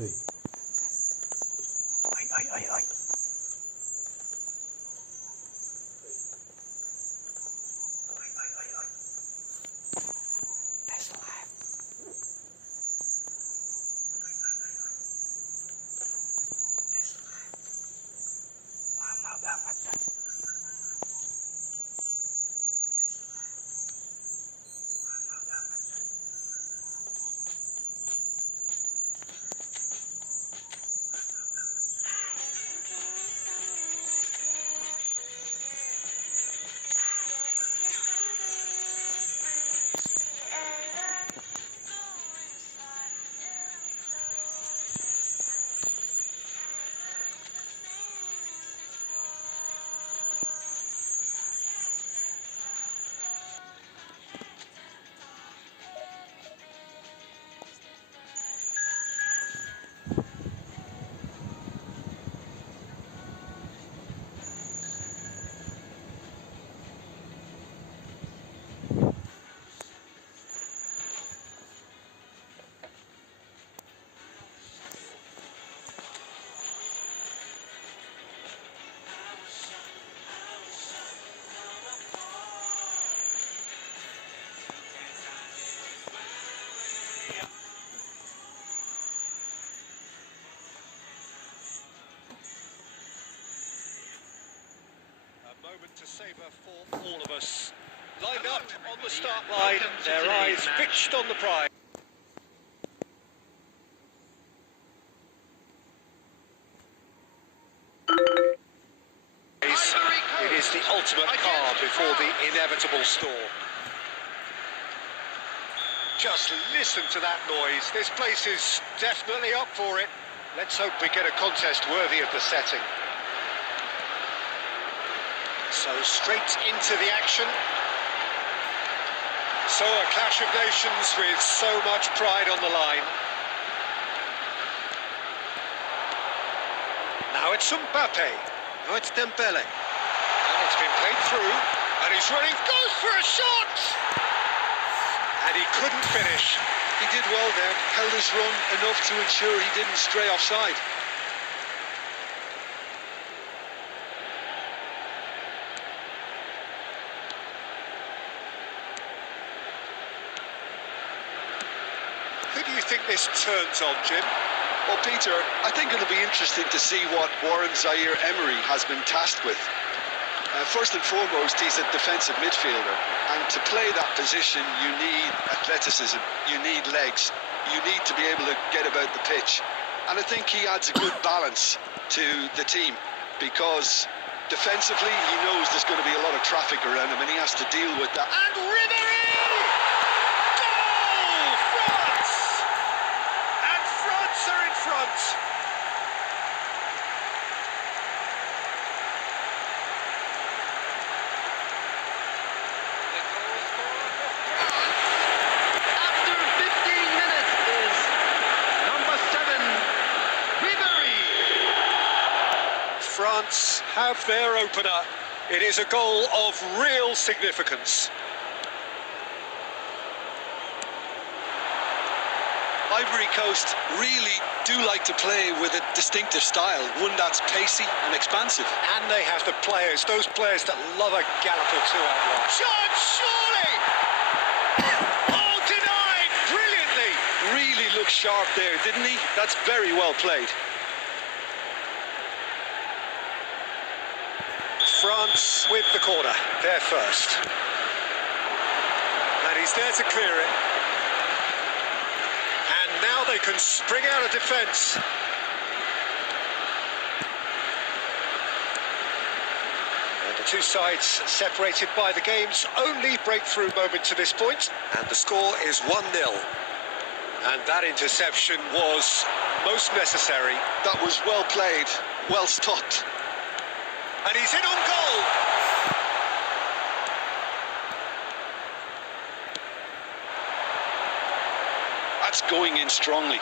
Oi. Oi, oi, oi, oi. Oi, oi, oi, oi. That's live. Oi, oi, oi, oi. That's live. Lama banget kan. Lama banget kan. Moment to savour for all of us. Lined up on the start line, their eyes fixed on the prize. It is the ultimate calm before the inevitable storm. Just listen to that noise. This place is definitely up for it. Let's hope we get a contest worthy of the setting. So straight into the action. So a clash of nations with so much pride on the line. Now it's Mbappe. Now it's Dembele. And it's been played through. And he's running, goes for a shot! And he couldn't finish. He did well there, held his run enough to ensure he didn't stray offside. Who do you think this turns on, Jim? Well, Peter, I think it'll be interesting to see what Warren Zaire-Emery has been tasked with. First and foremost, he's a defensive midfielder, and to play that position, you need athleticism, you need legs, you need to be able to get about the pitch. And I think he adds a good balance to the team, because defensively, he knows there's going to be a lot of traffic around him, and he has to deal with that. And Ribéry! Goal! France! And France are in front. After 15 minutes is number 7, Ribéry. France have their opener. It is a goal of real significance. Ivory Coast really do like to play with a distinctive style, one that's pacey and expansive. And they have the players, those players that love a gallop or two out wide. Shot, surely! Oh, denied! Brilliantly! Really looked sharp there, didn't he? That's very well played. France with the corner, they're first. And he's there to clear it. And now they can spring out of defence. And the two sides separated by the game's only breakthrough moment to this point. And the score is 1-0. And that interception was most necessary. That was well played, well stopped. And he's in on goal. That's going in strongly.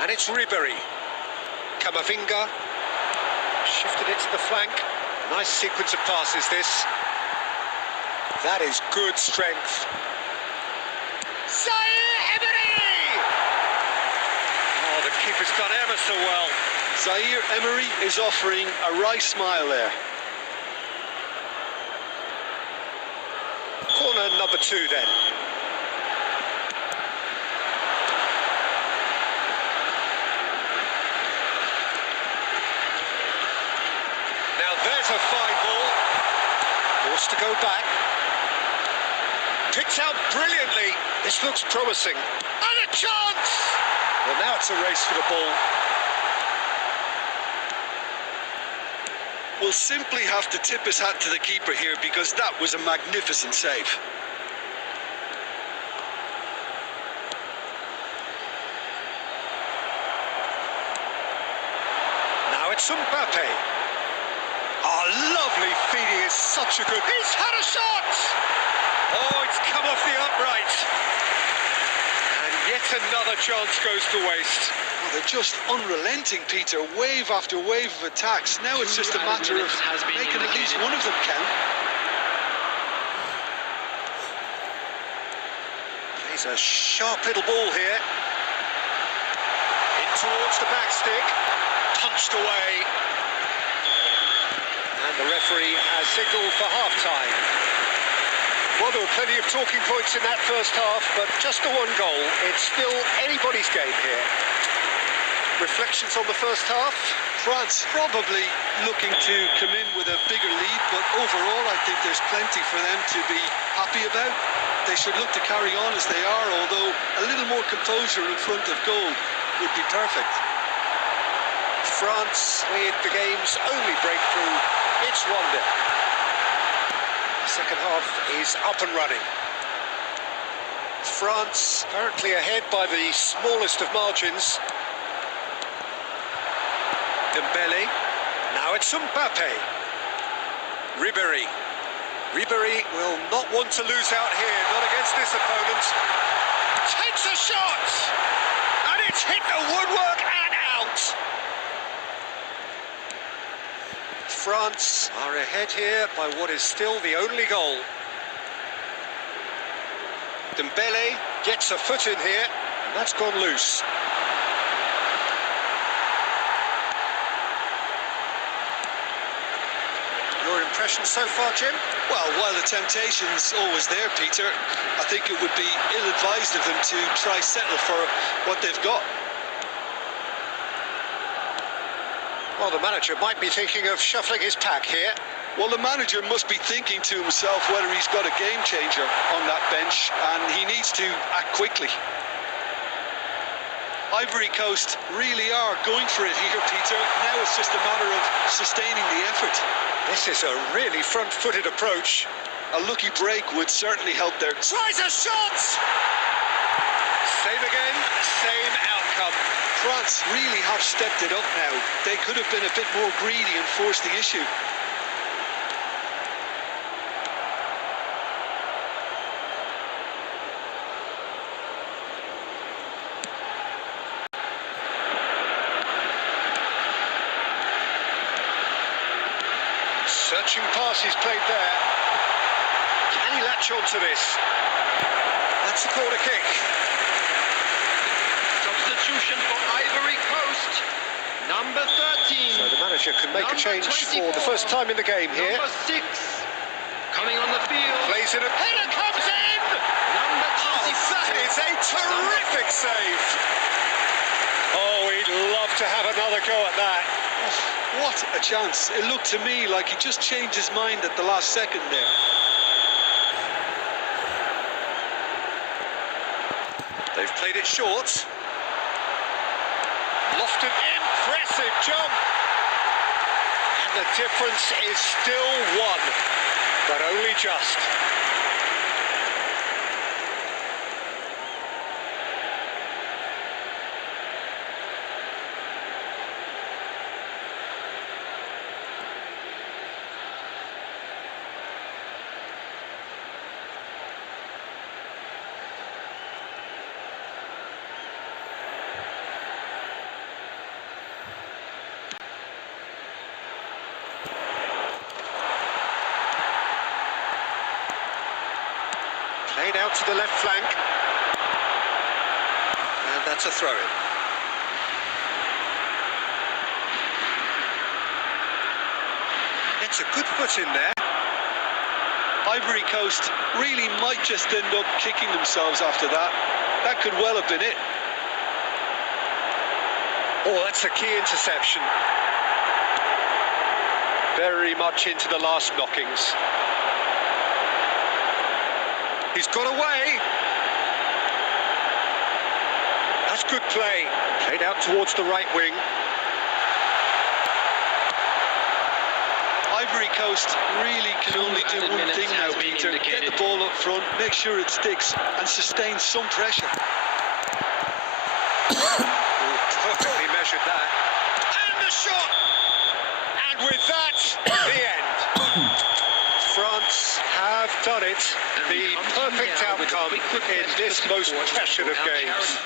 And it's Ribéry. Camavinga shifted it to the flank. Nice sequence of passes, this. That is good strength. Zaire-Emery! Keeper's done ever so well. Zaire Emery is offering a wry smile there. Corner number 2 then. Now there's a fine ball. Forced to go back. Picked out brilliantly. This looks promising. And a chance! Well, now it's a race for the ball. Will simply have to tip his hat to the keeper here because that was a magnificent save. Now it's Mbappe. Oh, lovely feeding is such a good... He's had a shot! Oh, it's come off the upright. And yet another chance goes to waste. Well, they're just unrelenting, Peter. Wave after wave of attacks. Now it's just a matter of making at least one of them count. Plays a sharp little ball here. In towards the back stick. Punched away. And the referee has signalled for half-time. Well, there were plenty of talking points in that first half, but just the one goal. It's still anybody's game here. Reflections on the first half? France probably looking to come in with a bigger lead, but overall I think there's plenty for them to be happy about. They should look to carry on as they are, although a little more composure in front of goal would be perfect. France with the game's only breakthrough. It's 1-0. The second half is up and running. France currently ahead by the smallest of margins. Dembele. Now it's Mbappe. Ribéry. Ribéry will not want to lose out here, not against this opponent. Takes a shot! And it's hit the woodwork and out! France are ahead here by what is still the only goal. Dembele gets a foot in here, and that's gone loose. Your impression so far, Jim? Well, while the temptation's always there, Peter, I think it would be ill-advised of them to try settle for what they've got. Well, the manager might be thinking of shuffling his pack here. Well, the manager must be thinking to himself whether he's got a game changer on that bench, and he needs to act quickly. Ivory Coast really are going for it here, Peter. Now it's just a matter of sustaining the effort. This is a really front-footed approach. A lucky break would certainly help their... Tries a shot! Same again, same outcome. France really have stepped it up now. They could have been a bit more greedy and forced the issue. Searching pass is played there. Can he latch on to this? That's a corner kick. Substitution for Ivory Coast. Number 13. So the manager can make a change 24. for the first time in the game here. Number 6. Coming on the field. Plays in a header, comes in! Number 24. That is a terrific save. Oh, he'd love to have another go at that. What a chance. It looked to me like he just changed his mind at the last second there. They've played it short. Lofted, impressive jump. And the difference is still one, but only just. Played out to the left flank. And that's a throw-in. Gets a good foot in there. Ivory Coast really might just end up kicking themselves after that. That could well have been it. Oh, that's a key interception. Very much into the last knockings. He's got away. That's good play. Played out towards the right wing. Ivory Coast really can only do one thing now, Peter. Get the ball up front, make sure it sticks, and sustain some pressure. Perfectly measured that. And the shot! And with that, the end. France have done it. The perfect outcome in this most pressured of games.